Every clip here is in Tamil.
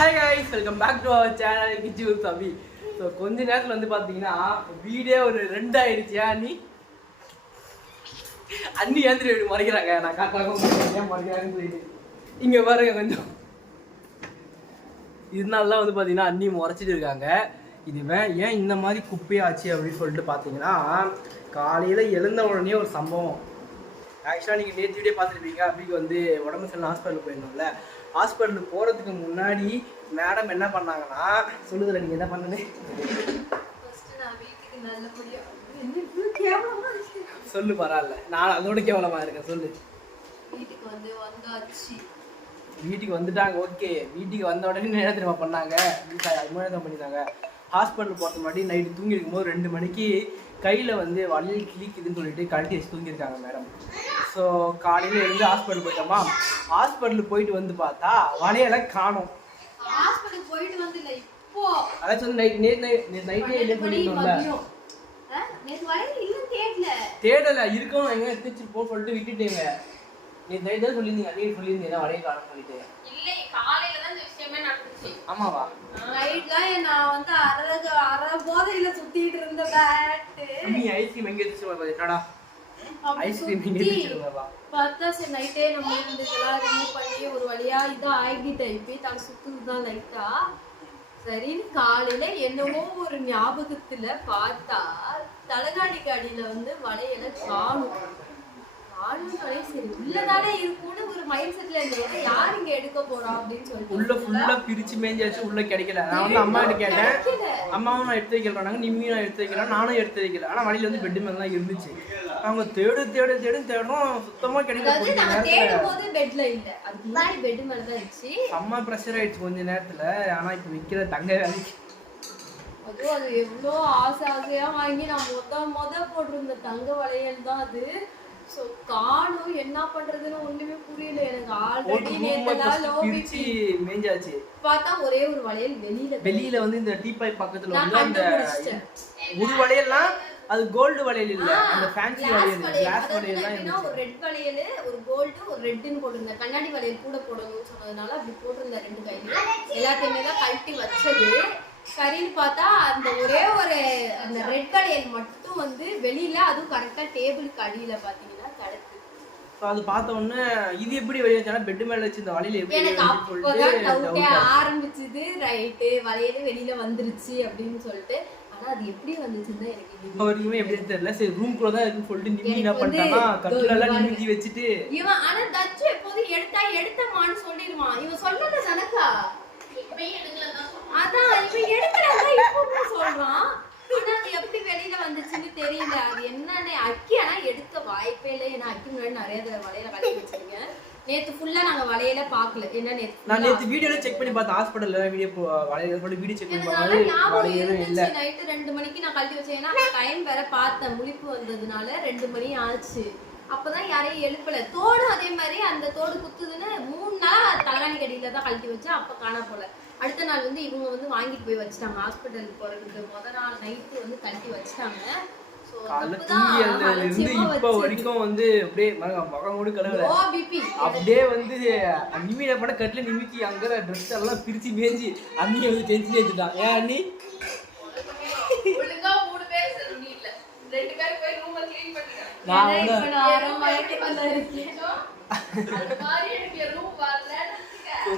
Hi guys, welcome back to our channel Kichu with Abi. So கொஞ்ச நேரத்தில் வந்து பார்த்தீங்கன்னா வீடியோ ஒரு 2 ஆயிடுச்சு. அண்ணி ஏந்திரி மறைக்கிறாங்க. நான் காட்டாக ஏன் மறைக்கிறாங்கன்னு சொல்லிட்டு இங்கே பாருங்க கொஞ்சம். இதனாலலாம் வந்து பார்த்தீங்கன்னா அண்ணி முறைச்சிட்டு இருக்காங்க. இதுவே ஏன் இந்த மாதிரி குப்பையாச்சு அப்படின்னு சொல்லிட்டு பார்த்தீங்கன்னா காலையில் எழுந்த உடனே ஒரு சம்பவம். ஆக்சுவலாக நீங்கள் நேற்று வீடியோ பார்த்துருப்பீங்க. அபிக்கு வந்து உடம்பு சரியில்லை, ஹாஸ்பிட்டலுக்கு போயிருந்தோம்ல. ஹாஸ்பிட்டலுக்கு போகிறதுக்கு முன்னாடி மேடம் என்ன பண்ணாங்கன்னா, சொல்லுதில்ல நீங்கள் என்ன பண்ணுன்னு சொல்லு. பரவாயில்ல, நான் அதோட கேவலமாக இருக்கேன். சொல்லு. வீட்டுக்கு வந்துட்டாங்க. ஓகே, வீட்டுக்கு வந்த உடனே என்ன தெரியுமா பண்ணாங்க? அது மாதிரி தான் பண்ணியிருந்தாங்க. ஹாஸ்பிட்டல் போகிறது முன்னாடி நைட்டு தூங்கி இருக்கும்போது 2 மணிக்கு கையில் வந்து வலியில் கிளிக்குதுன்னு சொல்லிட்டு கழட்டி வச்சு தூங்கியிருக்காங்க மேடம். ஸோ காலையில் எழுந்து ஹாஸ்பிட்டல் போயிட்டோமா. ஹாஸ்பிட்டலுக்கு போயிட்டு வந்து பார்த்தா வலையெல்லாம் காணும். அதாச்சும் வந்து நைட்டே பண்ணிட்டோம்ல. தேடலை இருக்கணும் எங்க எடுத்துச்சு போ சொல்லிட்டு விட்டுட்டேங்க. நேற்று நைட் தான் சொல்லியிருந்தீங்க. அதே சொல்லியிருந்தீங்க வலையை காணும் சொல்லிட்டு. ஆமாவா? நான் வந்து அரை போதையில சுத்திட்டு இருந்த நீ ஐஸ்கிரீம் எங்க எடுத்துச்சு என்னடா ஐஸ்கிரீம் எங்க எடுத்துச்சு பார்த்தா சரி நைட்டே நம்ம இருந்துக்கலாம் ரிமூவ் பண்ணி ஒரு வழியா இதான் ஆகிட்டேன். இப்பயே தலை சுத்துதுதான் லைட்டா. சரின்னு காலையில என்னவோ ஒரு ஞாபகத்துல பார்த்தா தலகாணிக்கு அடியில வந்து வளையல காணும். சரி உள்ளதானே இருக்கும்னு ஒரு மைண்ட் செட்ல இருந்தேன். யார் இங்க எடுக்க போறோம் அப்படின்னு சொல்லிட்டு உள்ள ஃபுல்லா பிரிச்சு மேஞ்சாச்சு. உள்ள கிடைக்கல. நான் வந்து அம்மா கிட்ட கேட்டேன். அம்மாவும் நான் எடுத்து வைக்கிறேன், நிம்மியும் நான் எடுத்து வைக்கிறேன், நானும் எடுத்து வைக்கல. ஆனா வழியில வந்து பெட் மேல தான் இருந்துச்சு. அவங்க தேடுறோம் சுத்தமா கிடைக்கல. தேடும் போது பெட்ல இல்ல, அதுக்கு முன்னாடி பெட் மேல தான் இருந்துச்சு. அம்மா பிரஷர் ஆயிடுச்சு கொஞ்ச நேரத்துல. ஆனா இப்ப விக்கிற தங்க வேலைக்கு அதுவும் அது எவ்வளோ ஆசையா வாங்கி நான் மொத போட்டிருந்த தங்க வளையல் தான் அது. சோ காணும் என்ன பண்றதுன்னு ஒண்ணுமே புரியல எனக்கு. ஆல்ரெடி நேத்தலாம் லோ பிபி மேஞ்சாச்சு. பார்த்தா ஒரே ஒரு வளையல் வெளியில வந்து இந்த டீபாய் பக்கத்துல வந்து அந்த ஒரு வளையல்லாம் அது கோல்டு வளையல் இல்ல, அந்த ஃபேன்சி வளையல், கிளாஸ் வளையல் தான் இருந்துச்சு. ஒரு ரெட் வளையல், ஒரு கோல்டு, ஒரு ரெட்னு போட்டுருந்த. கண்ணாடி வளையல் கூட போடணும்னு சொன்னதுனால அப்படி போட்டிருந்த 2 கையில. எல்லாத்தையுமே தான் கழட்டி வச்சது. சரின்னு பார்த்தா அந்த ஒரே ஒரு அந்த ரெட் வளையல் மட்டும் வந்து வெளியில, அதுவும் கரெக்டா டேபிளுக்கு அடியில பாத்தீங்கன்னா கிடக்கு. அது பார்த்த உடனே இது எப்படி வெளிய வச்சானா பெட் மேல வச்சு இந்த வளையல் எப்படி எனக்கு அப்பதான் டவுட்டே ஆரம்பிச்சது. ரைட்டு வளையல் வெளியில வந்துருச்சு அப்படின்னு சொல்லிட்டு. ஆனா அது எப்படி வந்துச்சுன்னு எனக்கு இப்போ வரைக்குமே எப்படி தெரியல. சரி ரூம் குள்ள தான் இருக்குன்னு சொல்லிட்டு நிம்மி என்ன பண்ணிட்டானா கட்டில எல்லாம் நிம்மி வச்சிட்டு இவன். ஆனா தச்சு எப்போது எடுத்தமான்னு சொல்லிடுவான். இவன் சொல்லல சனக்கா அதான் இவன் எடுக்கலதான் இப்போ சொல்றான். ஆனா அது எப்படி வெளியில வந்துச்சுன்னு தெரியல. அது என்னன்னு அக்கி ஆனா எடுக்க வாய்ப்பே இல்லை. ஏன்னா அக்கி முன்னாடி நிறைய வளையல கட்டி வச்சிருக்கேன். நேத்து ஃபுல்லா நாங்க வளையல பாக்கல. என்ன நான் நேத்து வீடியோல செக் பண்ணி பார்த்தேன். ஹாஸ்பிடல்ல வீடியோ வளையல போட்டு வீடியோ செக் பண்ணி பார்த்தா வளையல இல்ல. நைட் 2 மணிக்கு நான் கழட்டி வச்சேன். ஏன்னா டைம் வேற பார்த்தேன். முழிப்பு வந்ததுனால 2 மணி ஆச்சு. அப்பதான் யாரையும் எழுப்பல. தோடு அதே மாதிரி அந்த தோடு குத்துதுன்னு 3 நாள் தலகாணி கடியில தான் கழட்டி வச்சேன். அப்ப காணா போல. அடுத்த நாள் வந்து இவங்க வந்து வாங்கிட்டு போய் வச்சுட்டாங்க. ஹாஸ்பிட்டலுக்கு போறதுக்கு முத நாள் நைட்டு வந்து கழட்டி வச்சுட்டாங்க. இப்ப வரைக்கும் வந்து அப்படியே முகம் கூட கழுவல. அப்படியே வந்து நிமிட பட கட்டில நிமிக்கி அங்க ட்ரெஸ் எல்லாம் பிரிச்சு மேஞ்சி அண்ணி வந்து டென்ஷன் ஏத்துட்டான். ஏன் அண்ணி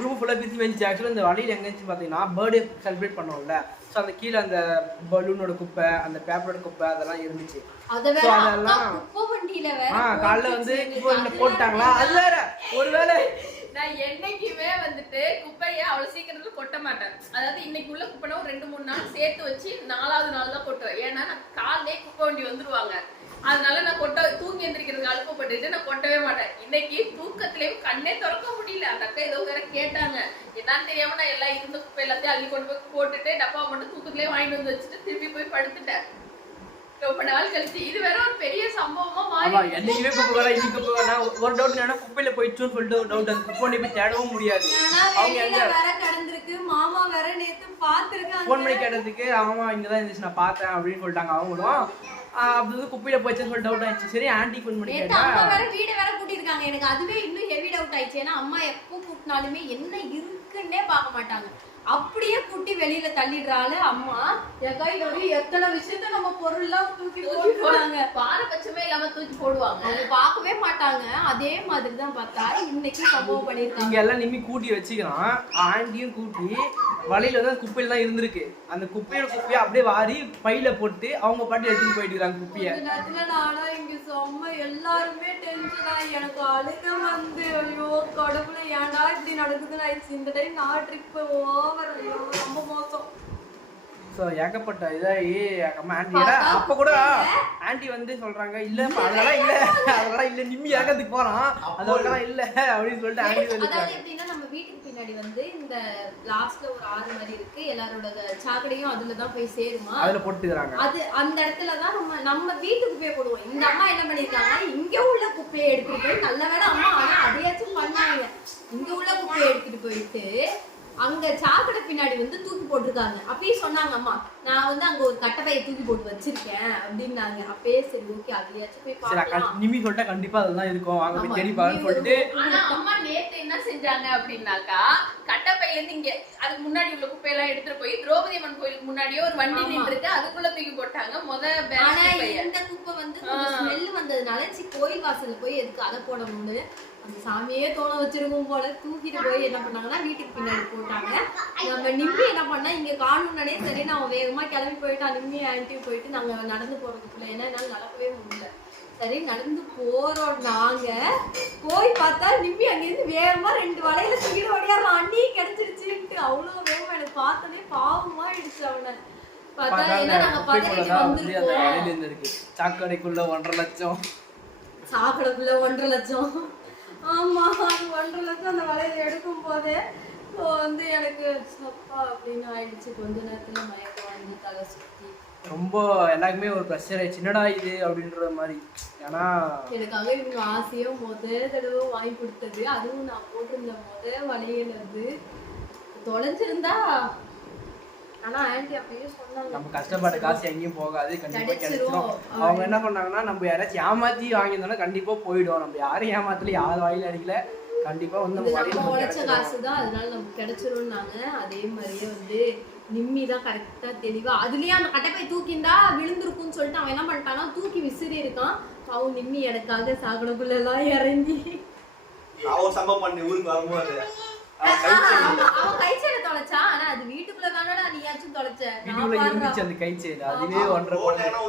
ரூம் ஃபுல்லாக பிரிச்சு மேய்ச்சி. ஆக்சுவலாக இந்த வழியில் எங்கேச்சு பார்த்தீங்கன்னா பர்த்டே செலிப்ரேட் பண்ணுவோம்ல. ஸோ அந்த கீழே அந்த பலூனோட குப்பை, அந்த பேப்பரோட குப்பை அதெல்லாம் இருந்துச்சு. அதெல்லாம் காலைல வந்து போட்டாங்களா? அது வேற ஒருவேளை நான் என்னைக்குமே வந்துட்டு குப்பையை அவ்வளவு சீக்கிரத்துல கொட்ட மாட்டேன். அதாவது இன்னைக்கு உள்ள குப்பைனா ஒரு 2-3 நாள் சேர்த்து வச்சு 4வது நாள் தான் கொட்டுவேன். ஏன்னா நான் காலையிலே குப்பை வண்டி வந்துருவாங்க. அதனால நான் தூங்கி எந்திரிக்கிறதுக்கு அழுப்பப்பட்டுட்டு நான் கொட்டவே மாட்டேன். இன்னைக்கு தூக்கத்திலேயும் கண்ணே திறக்க முடியல. அந்த அக்கா ஏதோ வேற கேட்டாங்க. என்னன்னு தெரியாம நான் எல்லாம் இருந்த குப்பை எல்லாத்தையும் அள்ளி கொண்டு போய் போட்டுட்டு டப்பா மட்டும் தூக்கத்திலேயே வாங்கிட்டு வந்து வச்சுட்டு திருப்பி போய் படுத்துட்டேன். ரொம்ப நாள் கழிச்சு இது வேற ஒரு பெரிய சம்பவமா மாறி. என்னைக்குமே குப்பை வர இன்னைக்கு குப்பை வேணா ஒரு டவுட் என்னன்னா குப்பையில போயிடுச்சுன்னு சொல்லிட்டு ஒரு டவுட். அந்த குப்பை போய் தேடவும் முடியாது. அவங்க எங்க வேற கடந்திருக்கு. மாமா வேற நேத்து பாத்துருக்காங்க. ஃபோன் பண்ணி கேட்டதுக்கு ஆமா இங்கதான் இருந்துச்சு நான் பார்த்தேன் அப்படின்னு சொல்லிட்டாங்க அவங்களும். அப்படி வந்து குப்பையில போயிடுச்சுன்னு சொல்லி டவுட் ஆயிடுச்சு. சரி ஆன்டி ஃபோன் பண்ணி கேட்டா அம்மா வேற வீடு வேற கூட்டிருக்காங்க. எனக்கு அதுவே இன்னும் ஹெவி டவுட் ஆயிடுச்சு. ஏன்னா அம்மா எப்போ கூட்டினாலுமே என்ன இருக்கு இருக்குன்னே பார்க்க மாட்டாங்க. அப்படியே குட்டி வெளியில தள்ளிடுறாள் அம்மா. என் கையில எத்தனை விஷயத்த நம்ம பொருள்லாம் தூக்கி போட்டுறாங்க. பாரபட்சமே இல்லாம தூக்கி போடுவாங்க. அவங்க பார்க்கவே மாட்டாங்க. அதே மாதிரி தான் பார்த்தா இன்னைக்கு சம்பவம் பண்ணிருக்காங்க. இங்க எல்லாம் நிம்மி கூட்டி வச்சுக்கிறான். ஆண்டியும் கூட்டி வழியில வந்து குப்பையில தான் இருந்திருக்கு. அந்த குப்பையை அப்படியே வாரி பையில போட்டு அவங்க பாட்டி எடுத்துட்டு போயிட்டு இருக்காங்க குப்பைய. நேரத்துல நானா இங்க செம்ம எல்லாருமே டென்ஷனா. எனக்கு அழுக வந்து ஐயோ கடவுள ஏன்டா இப்படி நடக்குதுன்னு ஆயிடுச்சு. இந்த டைம் நான் ட்ரிப் ஓவர். ஐயோ ரொம்ப மோசம். ஸோ ஏகப்பட்ட இதாகி ஆண்டி அப்போ கூட ஆண்டி வந்து சொல்றாங்க இல்லப்பா அதெல்லாம் இல்லை நிம்மி ஏகத்துக்கு போறான் அதெல்லாம் இல்லை அப்படின்னு சொல்லிட்டு ஆண்டி வந்து அதாவது எப்படின்னா நம்ம வீட்டுக்கு பின்னாடி வந்து இந்த லாஸ்ட்ல ஒரு ஆறு மாதிரி இருக்கு. எல்லாரோட சாக்கடையும் அதுலதான் போய் சேருமா, அதுல போட்டுக்கிறாங்க. அது அந்த இடத்துலதான் நம்ம வீட்டுக்கு போய் போடுவோம். இந்த அம்மா என்ன பண்ணிருக்காங்க, இங்க உள்ள குப்பையை எடுத்துட்டு போய் நல்ல வேலை அம்மா ஆனா அதையாச்சும் பண்ணாங்க. இங்க உள்ள குப்பையை எடுத்துட்டு போயிட்டு அங்க சாக்கடை பின்னாடி வந்து தூக்கி போட்டிருக்காங்க. அப்பயே சொன்னாங்க அம்மா நான் வந்து அங்க ஒரு கட்டப்பையை தூக்கி போட்டு வச்சிருக்கேன் அப்படின்னாங்க. அப்பயே சரி ஓகே அதையாச்சும் போய் பார்க்கலாம். நிம்மி சொல்லிட்டா கண்டிப்பா அதெல்லாம் இருக்கும், வாங்க போய் தேடி பாருன்னு சொல்லிட்டு. ஆனா அம்மா நேத்து என்ன செஞ்சாங்க அப்படின்னாக்கா கட்டப்பையில இருந்து இங்க அதுக்கு முன்னாடி உள்ள குப்பையெல்லாம் எடுத்துட்டு போய் திரௌபதி அம்மன் கோயிலுக்கு முன்னாடியே ஒரு வண்டி நின்றுருக்கு அதுக்குள்ள தூக்கி போட்டாங்க. ஆனா இந்த குப்பை வந்து ஸ்மெல் வந்ததுனால கோயில் வாசல்ல போய் எதுக்கு அதை போடணும்னு அந்த சாமியே தோண வச்சிருக்கும் போல தூக்கிட்டு போய் என்ன பண்ணாங்கன்னா வீட்டுக்கு பின்னாடி போட்டாங்க. நம்ம நிம்மி என்ன பண்ணா இங்க காணும்னாலே சரி நான் வேகமா கிளம்பி போயிட்டான். நிம்மி ஆன்ட்டியும் போயிட்டு நாங்க நடந்து போறதுக்குள்ள ஏன்னா என்னால நடக்கவே முடியல. சரி நடந்து போறோம். நாங்க போய் பார்த்தா நிம்மி அங்கிருந்து வேகமா 2 வலையில தூக்கிட்டு ஓடியாரலாம். அண்ணி கிடைச்சிருச்சுன்ட்டு அவ்வளவு வேகமா எனக்கு பார்த்தோன்னே பாவமா ஆயிடுச்சு. அவனை பார்த்தா ஏன்னா நாங்க பதவிக்கு வந்திருக்கோம். சாக்கடைக்குள்ள 1.5 லட்சம், சாக்கடைக்குள்ள 1.5 லட்சம். ஆமா அது 1.5 லட்சம் அந்த வலையில எடுக்கும் போதே வந்து எனக்கு சப்பா அப்படின்னு ஆயிடுச்சு. கொஞ்ச நேரத்துல மயக்கம் வந்து தலை சுத்தி ரொம்ப எல்லாருக்குமே ஒரு ப்ரெஷர் ஆயிடுச்சு, என்னடா இது அப்படின்ற மாதிரி. ஏன்னா எனக்காக இவங்க ஆசையும் தடவை வாங்கி கொடுத்தது, அதுவும் நான் போட்டிருந்த வலையில வந்து தொலைஞ்சிருந்தா. ஆனா ஆன்ட்டி அப்பயே சொன்னாங்க நம்ம கஷ்டப்பட்ட காசு எங்கேயும் போகாது, கண்டிப்பா கிடைச்சிரும். அவங்க என்ன பண்ணாங்கன்னா நம்ம யாராச்சும் ஏமாத்தி வாங்கியிருந்தோம்னா கண்டிப்பா போயிடும். நம்ம யாரும் ஏமாத்தல, யார் வாயில அடிக்கல, கண்டிப்பா வந்து நம்ம உழைச்ச காசு தான், அதனால நமக்கு கிடைச்சிரும்னாங்க. அதே மாதிரியே வந்து நிம்மி தான் கரெக்டா தெளிவா அதுலயே அந்த கட்டைப்பை தூக்கிண்டா விழுந்திருக்கும்னு சொல்லிட்டு அவன் என்ன பண்ணிட்டானா தூக்கி விசிறி இருக்கான். அவன் நிம்மி எனக்காக சாக்கடைக்குள்ள எல்லாம் இறங்கி அவன் சம்பவம் பண்ணி ஊருக்கு வரும்போது அவன் கைச்சேல தொலைச்சா. ஆனா அது வீட்டுக்குள்ள தானடா நீயாச்சும் தொலைச்ச. வீட்டுக்குள்ள இருந்துச்சு அந்த கைச்சேல, அதுவே 1.5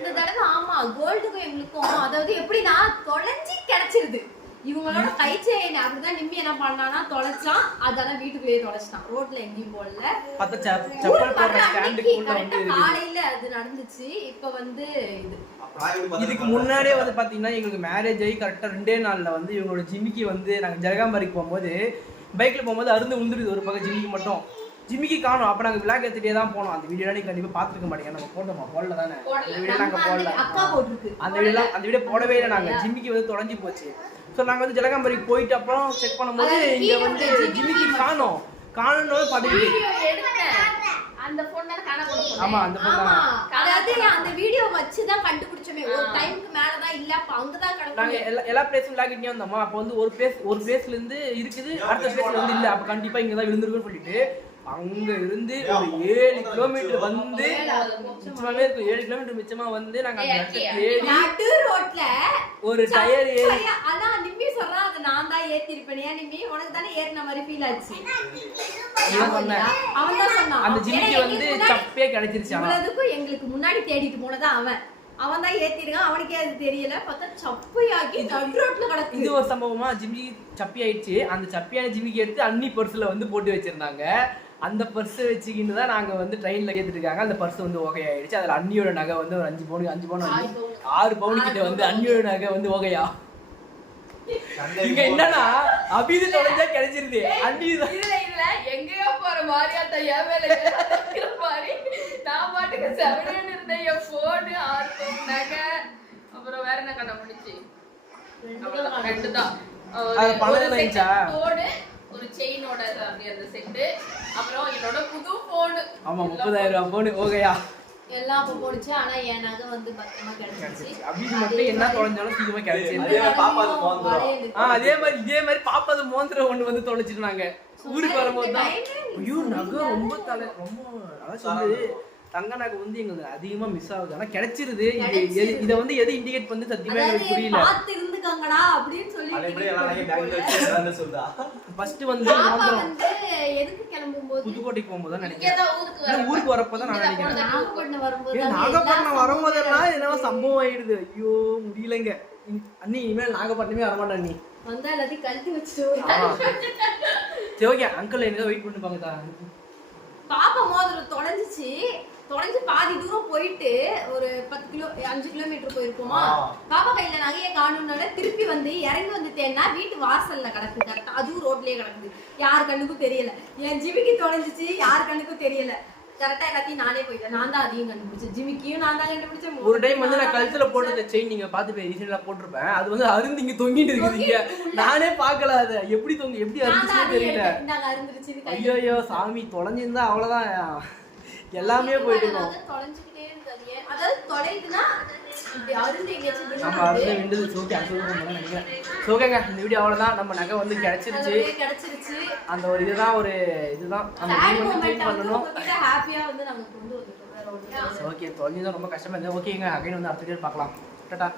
இந்த தடவை ஆமா கோல்டுக்கும் எங்களுக்கும் அதாவது எப்படின்னா தொலைஞ்சி கிடைச்சிருது. இவங்களோட கை செயின் அப்படிதான் நிம்மி என்ன பண்ணானா தொலைச்சான். அதெல்லாம் வீட்டுக்குள்ளேயே தொலைச்சிட்டான், ரோட்ல எங்கேயும் போடல. காலையில அது நடந்துச்சு. இப்ப வந்து இதுக்கு முன்னாடியே வந்து பாத்தீங்கன்னா எங்களுக்கு மேரேஜ் ஆகி கரெக்டா 2 நாள்ல வந்து இவங்களோட ஜிம்மிக்கு வந்து நாங்க ஜெகதாம்பாரிக்கு போகும்போது பைக்ல போகும்போது அருந்து உந்துருது ஒரு பக்கம் ஜிம்மிக்கு மட்டும். ஜிம்மிக்கு காணும். அப்ப நாங்க விளாக் எடுத்துட்டே தான் போனோம். அந்த வீடியோ நீங்க கண்டிப்பா பாத்துக்க மாட்டீங்க, நம்ம போட்டோமா போடல தானே, அந்த வீடியோ நாங்க போடல. அந்த வீடியோ போடவே இல்லை. நாங்க ஜிம்மிக்கு வந்து தொலைஞ்சி போச்சு. ஸோ நாங்கள் வந்து ஜலகாம்பரிக்கு போயிட்டு அப்புறம் செக் பண்ணும்போது இங்கே வந்து ஜிம்மிக்கு காணோம். காணோன்னு அந்த பொண்ணை காணோம். ஆமா அந்த பொண்ணு அதாவது அந்த வீடியோ வச்சு தான் கண்டுபிடிச்சோமே. ஒரு டைம்க்கு மேல தான் இல்ல, அப்ப அங்க தான் கிடக்கு. நாங்க எல்லா பிளேஸும் லாகிட்டே வந்தோமா. அப்ப வந்து ஒரு பிளேஸ்ல இருந்து இருக்குது, அடுத்த பிளேஸ்ல வந்து இல்ல. அப்ப கண்டிப்பா இங்க தான் விழுந்திருக்குன்னு சொல்லிட்டு அங்க இருந்து ஒரு 7 கிலோமீட்டர் வந்து மிச்சமாவே இருக்கும். 7 கிலோமீட்டர் மிச்சமா வந்து நாங்க நடு ரோட்ல ஒரு டயர் ஏறி. அதான் நிம்மி சொல்றா அது நான் தான் ஏத்தி இருப்பேன். ஏன் நிம்மி உனக்கு தானே ஏறின மாதிரி ஃபீல் ஆச்சு. அவன் தான் சொன்னான் அந்த ஜிம்மிக்கு வந்து சப்பே கிடைச்சிருச்சு. அவ்வளவுக்கும் எங்களுக்கு முன்னாடி தேடிட்டு போனதா அவன் தான் ஏத்திருக்கான். அவனுக்கே அது தெரியல. பார்த்தா சப்பையாக்கி நடு ரோட்ல கிடக்கு. இது ஒரு சம்பவமா ஜிம்மி சப்பி ஆயிடுச்சு. அந்த சப்பியான ஜிம்மிக்கு எடுத்து அன்னி பர்ஸ்ல வந்து போட்டு வச்சிருந்தாங்க. அந்த பர்ஸ் வச்சுக்கிட்டு தான் நாங்க வந்து ட்ரெயின்ல ஏத்திட்டு இருக்காங்க. அந்த பர்ஸ் வந்து ஓகே ஆயிடுச்சு. அதுல அண்ணியோட நகை வந்து ஒரு 5 பவுன் 6 பவுன் கிட்ட வந்து அண்ணியோட நகை வந்து ஓகையா. இங்க என்னன்னா அபிது தொலைஞ்சா கிடைச்சிருது. அண்ணி இல்ல எங்கேயோ போற மாதிரியா தையா மேல மாதிரி நான் பாட்டுக்கு 7 இருந்தேன். என் போனு 6 பவுன் நகை அப்புறம் வேற என்ன கண்ண முடிச்சு அவ்வளவுதான் 2 தான். போனு ஒரு செயினோட அந்த செட்டு அப்புறம் என்னோட புது போனு. ஆமா 30,000 ரூபாய் போனு ஓகையா. எல்லாம் அப்ப போடுச்சு. ஆனா என் நகை வந்து பத்திரமா கிடைச்சிருச்சு. அபிக்கு மட்டும் என்ன தொலைஞ்சாலும் சீக்கிரமா கிடைச்சிருது. அதே மாதிரி பாப்பா அது மோந்திரம். இதே மாதிரி பாப்பாது மோந்திரம் ஒண்ணு வந்து தொலைச்சிட்டு நாங்க ஊருக்கு வரும்போது தான் ஐயோ நகை ரொம்ப அதான் சொல்லுது தங்க நகை வந்து எங்களுக்கு அதிகமா மிஸ் ஆகுது. ஆனா கிடைச்சிருது. இத வந்து எது இண்டிகேட் பண்ணி சத்தியமா எனக்கு புரியல. பாத்து இருந்துக்கங்கடா அப்படின்னு சொல்லி அதே மாதிரி எல்லாம் நகை பேங்க்ல வச்சிருக்காங்க சொல்றா. ஃபர்ஸ்ட் வந்து மோந்திரம் வந்து எதுக்கு கிளம்பும்போது புதுக்கோட்டைக்கு போகும்போது தான் இங்க நினைக்கிறேன். தான் ஊருக்கு ஊருக்கு வரப்பதான் நான் நினைக்கிறேன். நாகப்பட்டினம் வரும்போது நாகப்பட்டினம் வரும்போதெல்லாம் என்ன சம்பவம் ஆயிடுது. ஐயோ முடியலங்க அண்ணி. இனிமேல் நாகப்பட்டினமே வரமாட்டேன் அண்ணி. வந்தா எல்லாத்தையும் கழட்டி வச்சுட்டு சரி ஓகே அங்கிள் எனக்கு வெயிட் பண்ணிப்பாங்க தான். பாப்பா மோதிரம் தொலைஞ்சு பாதி தூரம் போயிட்டு ஒரு 5 கிலோமீட்டர் போயிருப்போமா. பாப்பா கையில நகையை காணும்னால திருப்பி வந்து இறங்கி வந்துட்டேன்னா வீட்டு வாசல்ல கிடக்கு. கரெக்டா அதுவும் ரோட்லயே கிடக்குது. யார் கண்ணுக்கும் தெரியல. என் ஜிமிக்கு தொலைஞ்சிச்சு, யார் கண்ணுக்கும் தெரியல. கரெக்டா எல்லாத்தையும் நானே போயிட்டேன். நான் தான் அதையும் கண்டுபிடிச்சேன். ஜிமிக்கியும் நான் தான் கண்டுபிடிச்சேன். ஒரு டைம் வந்து நான் கழுத்துல போட்டு செயின் நீங்க பாத்து ரீசெண்டா போட்டிருப்பேன். அது வந்து அருந்து இங்க தொங்கிட்டு இருக்குதுங்க. நானே பாக்கல அத எப்படி அருந்துச்சுன்னு தெரியல. ஐயோ சாமி தொலைஞ்சிருந்தா அவ்வளவுதான் எல்லாமே போயிட்டு இருக்கோம். தொலைஞ்சுக்கிட்டே இருக்காது. அதாவது தொலைதுன்னா இப்படி அருந்து எங்கேயாச்சும் நம்ம அருந்து விண்டது சோகே அசுரம் நினைக்கிறேன். சோகேங்க இந்த வீடியோ அவ்வளவுதான். நம்ம நகை வந்து கிடைச்சிருச்சு. அந்த ஒரு இதுதான் நம்ம க்ளீன் பண்ணணும். ஹாப்பியா வந்து நாங்க கொண்டு வந்துட்டோம். ஓகே தொலைஞ்சுதான் ரொம்ப கஷ்டமா இருந்தது. ஓகேங்க அகைன் வந்து அடுத்த வீடியோ பார்க்கலாம். டாடா.